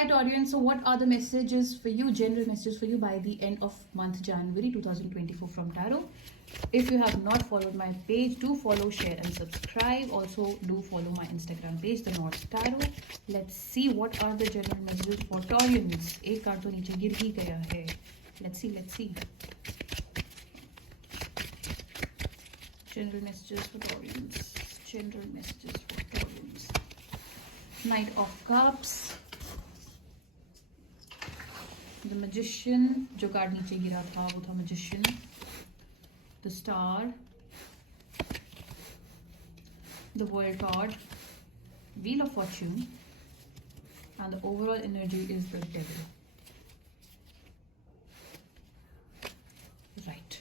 Hi Torian, so what are the messages for you, general messages for you by the end of month January 2024 from Tarot? If you have not followed my page, do follow, share and subscribe. Also do follow my Instagram page, The North Tarot. Let's see what are the general messages for Taurians. एक card तो नीचे गिर ही गया है. Let's see. General messages for Taurians. Knight of Cups. The Magician, जो card नीचे गिरा था वो था Magician. The Star, the World card, Wheel of Fortune, and the overall energy is the Devil. Right.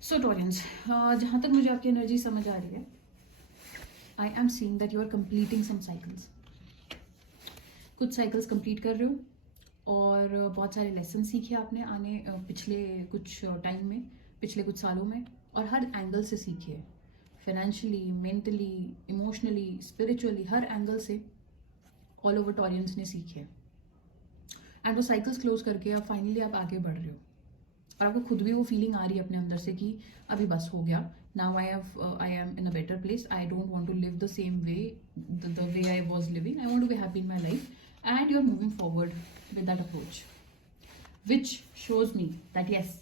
So Taurians, जहाँ तक मुझे आपकी एनर्जी समझ आ रही है, I am seeing that you are completing some cycles. कुछ साइकिल्स कंप्लीट कर रहे हो और बहुत सारे लेसन सीखे आपने पिछले कुछ टाइम में, पिछले कुछ सालों में, और हर एंगल से सीखे. फाइनेंशियली, मेंटली, इमोशनली, स्पिरिचुअली, हर एंगल से ऑल ओवर टॉरियंस ने सीखे. एंड वो साइकिल्स क्लोज करके अब फाइनली आप आगे बढ़ रहे हो और आपको खुद भी वो फीलिंग आ रही है अपने अंदर से कि अभी बस हो गया. Now I am in a better place. I don't want to live the same way the way I was living. I want to be happy in my life and you are moving forward with that approach which shows me that yes,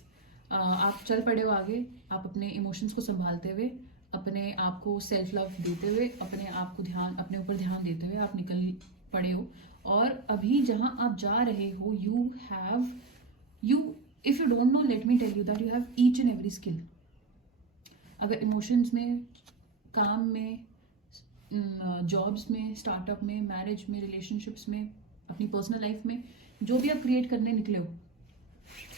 आप चल पड़े हो आगे. आप अपने emotions को संभालते हुए, अपने आप को सेल्फ लव देते हुए, अपने आप को अपने ऊपर ध्यान देते हुए आप निकल पड़े हो. और अभी जहाँ आप जा रहे हो, if you don't know, let me tell you that you have each and every skill. अगर इमोशंस में, काम में, जॉब्स में, स्टार्टअप में, मैरिज में, रिलेशनशिप्स में, अपनी पर्सनल लाइफ में, जो भी आप क्रिएट करने निकले हो,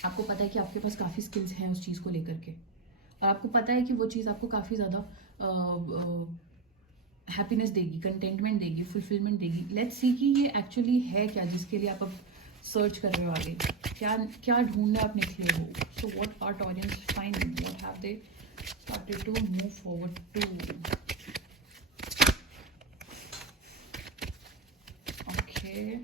आपको पता है कि आपके पास काफ़ी स्किल्स हैं उस चीज़ को लेकर के, और आपको पता है कि वो चीज़ आपको काफ़ी ज़्यादा हैप्पीनेस देगी, कंटेंटमेंट देगी, फुलफिलमेंट देगी. लेट्स सी कि ये एक्चुअली है क्या जिसके लिए आप अब सर्च कर रहे हो आगे. क्या ढूंढने आप निकले हो. So what are Taurians finding, what have they started to move forward to. Okay,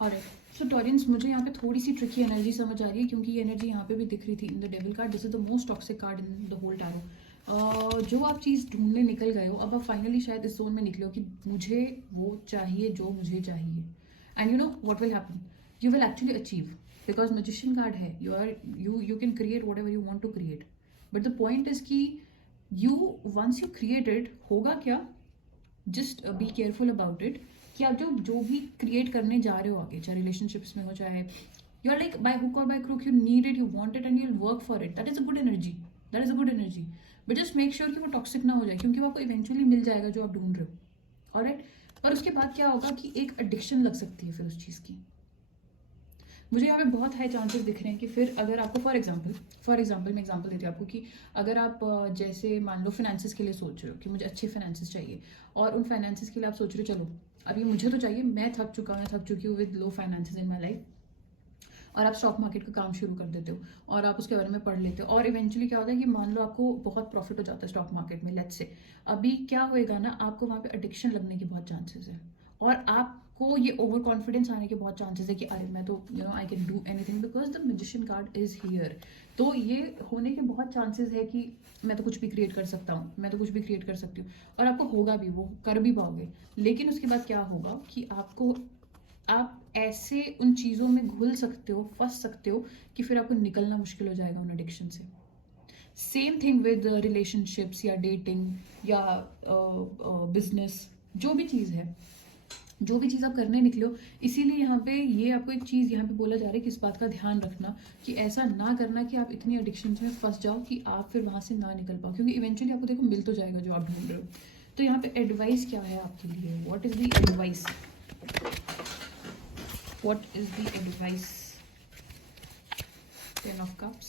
और सो टॉरियंस, मुझे यहाँ पे थोड़ी सी ट्रिकी एनर्जी समझ आ रही है क्योंकि ये एनर्जी यहाँ पे भी दिख रही थी in the devil card. This is the most toxic card in the whole tarot. जो आप चीज़ ढूंढने निकल गए हो, अब आप फाइनली शायद इस जोन में निकले हो कि मुझे वो चाहिए जो मुझे चाहिए. And you know what will happen, you will actually achieve, because magician card है. You can create whatever you want to create, but the point is कि वंस यू क्रिएटेड, होगा क्या, just be careful about it कि आप जो भी create करने जा रहे हो आगे, चाहे रिलेशनशिप्स में हो, चाहे you are like by hook और by crook, you need it, you want it and you will work for it. That is a good energy. But just make sure कि वो टॉक्सिक ना हो जाए, क्योंकि वो आपको इवेंचुअली मिल जाएगा जो आप ढूंढ रहे हो. ऑलराइट, पर उसके बाद क्या होगा कि एक एडिक्शन लग सकती है फिर उस चीज़ की. मुझे यहाँ पे बहुत हाई चांसेस दिख रहे हैं कि फिर अगर आपको फॉर एग्जाम्पल मैं एग्जाम्पल देती हूँ आपको कि अगर आप जैसे मान लो फाइनेंसिस के लिए सोच रहे हो कि मुझे अच्छे फाइनेंसिस चाहिए, और उन फाइनेंसिस के लिए आप सोच रहे हो चलो अभी मुझे तो चाहिए, मैं थक चुकी हूँ with low finances in my life, और आप स्टॉक मार्केट का काम शुरू कर देते हो और आप उसके बारे में पढ़ लेते हो, और इवेंचुअली क्या होता है कि मान लो आपको बहुत प्रॉफिट हो जाता है स्टॉक मार्केट में, लेट्स से. अभी क्या होएगा ना, आपको वहाँ पे एडिक्शन लगने के बहुत चांसेस है, और आपको ये ओवर कॉन्फिडेंस आने के बहुत चांसेस है कि अरे मैं तो I can do anything because the magician card is here. तो ये होने के बहुत चांसेस है कि मैं तो कुछ भी क्रिएट कर सकता हूँ, मैं तो कुछ भी क्रिएट कर सकती हूँ, और आपको होगा भी, वो कर भी पाओगे. लेकिन उसके बाद क्या होगा कि आप ऐसे उन चीज़ों में घुल सकते हो, फंस सकते हो कि फिर आपको निकलना मुश्किल हो जाएगा उन एडिक्शन से. सेम थिंग विद रिलेशनशिप्स या डेटिंग या बिजनेस, जो भी चीज़ है, जो भी चीज़ आप करने निकले हो. इसीलिए यहाँ पे ये आपको एक चीज़ यहाँ पे बोला जा रहा है कि इस बात का ध्यान रखना कि ऐसा ना करना कि आप इतनी एडिक्शंस में फंस जाओ कि आप फिर वहाँ से ना निकल पाओ, क्योंकि इवेंचुअली आपको देखो मिल तो जाएगा जो आप ढूंढ रहे हो. तो यहाँ पे एडवाइस क्या है आपके लिए, what is the advice, what is the advice? Ten of Cups.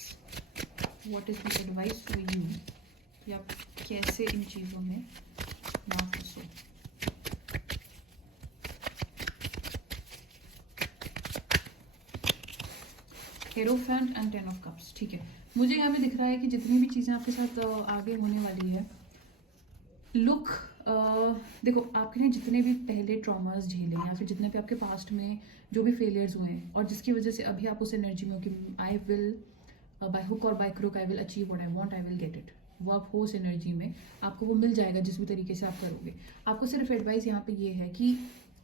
What is the advice for you? या कैसे इन चीज़ों में ना फंसो. Hierophant and 10 of Cups. ठीक है, मुझे यहाँ पे दिख रहा है कि जितनी भी चीज़ें आपके साथ आगे होने वाली है, लुक, देखो आपके ने जितने भी पहले ट्रॉमास झेले या फिर जितने भी आपके पास्ट में जो भी फेलियर्स हुए हैं और जिसकी वजह से अभी आप उस एनर्जी में हो कि आई विल बाय हुक और by crook I will achieve what I want, I will get it, वो आप हो उस एनर्जी में, आपको वो मिल जाएगा जिस भी तरीके से आप करोगे। आपको सिर्फ एडवाइस यहाँ पे ये है कि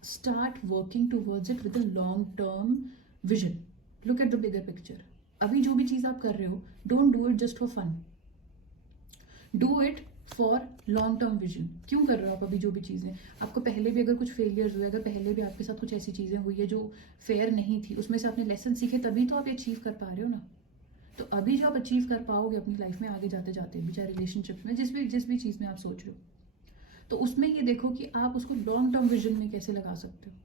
start working towards it with a long term vision, look at the bigger picture. अभी जो भी चीज़ आप कर रहे हो, don't do it just for fun, do it for long term vision. क्यों कर रहे हो आप अभी जो भी चीज़ें, आपको पहले भी अगर कुछ फेलियर्स हुए, अगर पहले भी आपके साथ कुछ ऐसी चीज़ें हुई है जो फेयर नहीं थी, उसमें से आपने लेसन सीखे, तभी तो आप ये अचीव कर पा रहे हो ना। तो अभी जो आप अचीव कर पाओगे अपनी लाइफ में आगे जाते जाते भी, चाहे रिलेशनशिप्स में, जिस भी चीज़ में आप सोच रहे हो, तो उसमें ये देखो कि आप उसको लॉन्ग टर्म विजन में कैसे लगा सकते हो।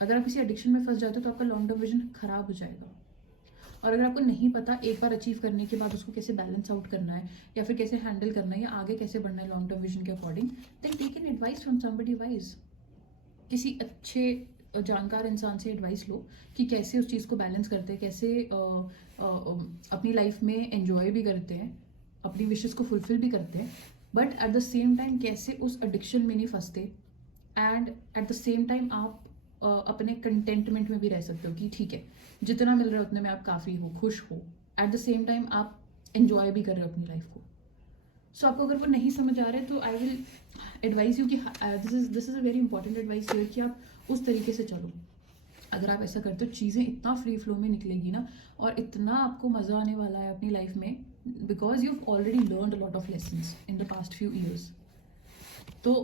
अगर आप किसी एडिक्शन में फंस जाते हो तो आपका लॉन्ग टर्म विजन खराब हो जाएगा। और अगर आपको नहीं पता एक बार अचीव करने के बाद उसको कैसे बैलेंस आउट करना है या फिर कैसे हैंडल करना है या आगे कैसे बढ़ना है लॉन्ग टर्म विजन के according, then take an advice from somebody wise. किसी अच्छे जानकार इंसान से एडवाइस लो कि कैसे उस चीज़ को बैलेंस करते हैं, कैसे अपनी लाइफ में एंजॉय भी करते हैं, अपनी विशेस को फुलफिल भी करते हैं, but at the same time कैसे उस एडिक्शन में नहीं फंसते, and at the same time आप अपने कंटेंटमेंट में भी रह सकते हो कि ठीक है जितना मिल रहा है उतने में आप काफ़ी हो, खुश हो, एट द सेम टाइम आप एंजॉय भी कर रहे हो अपनी लाइफ को। सो आपको अगर वो नहीं समझ आ रहा है तो आई विल एडवाइस यू कि this is a very important advice here कि आप उस तरीके से चलो। अगर आप ऐसा करते हो चीज़ें इतना फ्री फ्लो में निकलेगी ना, और इतना आपको मज़ा आने वाला है अपनी लाइफ में, because you already learn a lot of lessons in the past few years. तो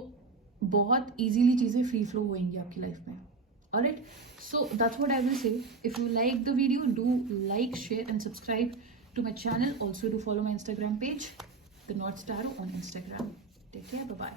बहुत ईजीली चीज़ें फ्री फ्लो होएंगी आपकी लाइफ में। Alright, so that's what I will say. If you like the video, do like, share and subscribe to my channel. Also do follow my Instagram page, The North Tarot on Instagram. Take care, bye bye.